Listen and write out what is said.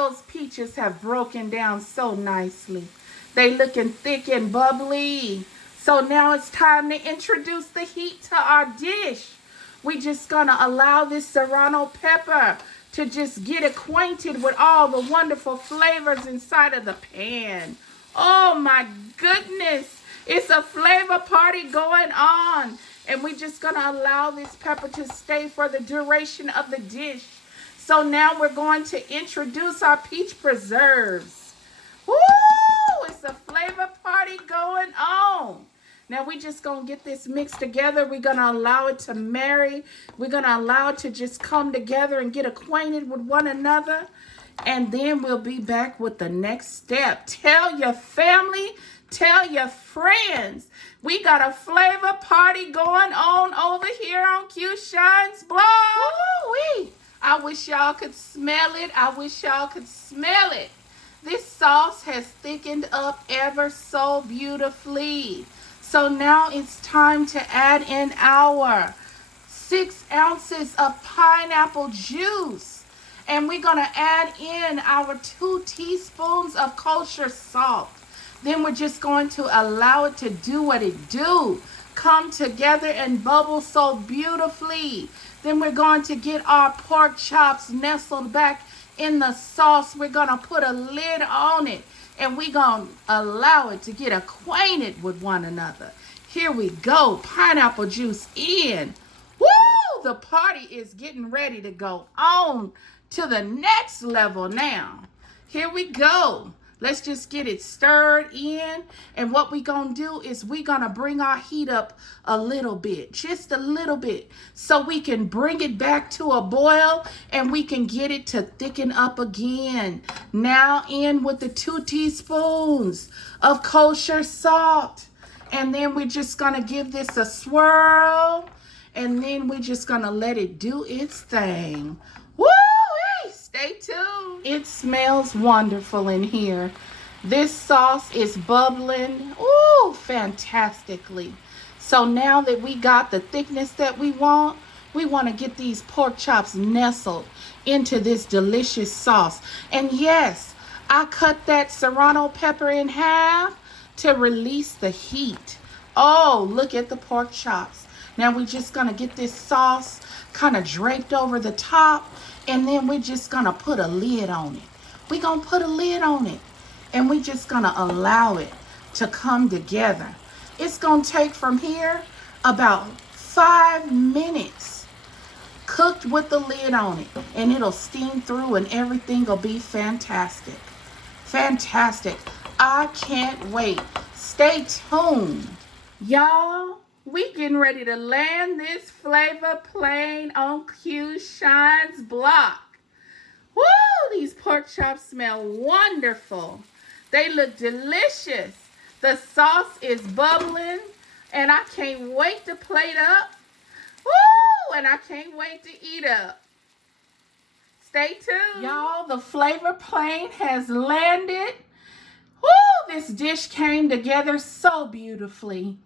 those peaches have broken down so nicely. They looking thick and bubbly. So now it's time to introduce the heat to our dish. We just gonna allow this serrano pepper to just get acquainted with all the wonderful flavors inside of the pan. Oh my goodness, it's a flavor party going on. And we just gonna allow this pepper to stay for the duration of the dish. So now we're going to introduce our peach preserves. Woo! It's a flavor party going on. Now we just gonna get this mixed together. We're gonna allow it to marry. We're gonna allow it to just come together and get acquainted with one another. And then we'll be back with the next step. Tell your family, tell your friends. We got a flavor party going on over here on Q Shine's blog. Woo-wee. I wish y'all could smell it. I wish y'all could smell it. This sauce has thickened up ever so beautifully. So now it's time to add in our 6 ounces of pineapple juice. And we're going to add in our 2 teaspoons of kosher salt. Then we're just going to allow it to do what it do. Come together and bubble so beautifully. Then we're going to get our pork chops nestled back in the sauce. We're going to put a lid on it. And we're going to allow it to get acquainted with one another. Here we go. Pineapple juice in. Woo! The party is getting ready to go on to the next level now. Here we go. Let's just get it stirred in. And what we're going to do is we're going to bring our heat up a little bit. Just a little bit. So we can bring it back to a boil and we can get it to thicken up again. Now in with the 2 teaspoons of kosher salt. And then we're just going to give this a swirl. And then we're just going to let it do its thing. Woo! Stay tuned. It smells wonderful in here. This sauce is bubbling, ooh, fantastically. So now that we got the thickness that we want to get these pork chops nestled into this delicious sauce. And yes, I cut that serrano pepper in half to release the heat. Oh, look at the pork chops. Now we're just gonna get this sauce kind of draped over the top. And then we're just going to put a lid on it. We're going to put a lid on it. And we're just going to allow it to come together. It's going to take from here about 5 minutes cooked with the lid on it. And it'll steam through and everything will be fantastic. Fantastic. I can't wait. Stay tuned. Y'all, we getting ready to land this flavor plane on Q Shine's block. Woo! These pork chops smell wonderful. They look delicious. The sauce is bubbling. And I can't wait to plate up. Woo! And I can't wait to eat up. Stay tuned. Y'all, the flavor plane has landed. Woo! This dish came together so beautifully.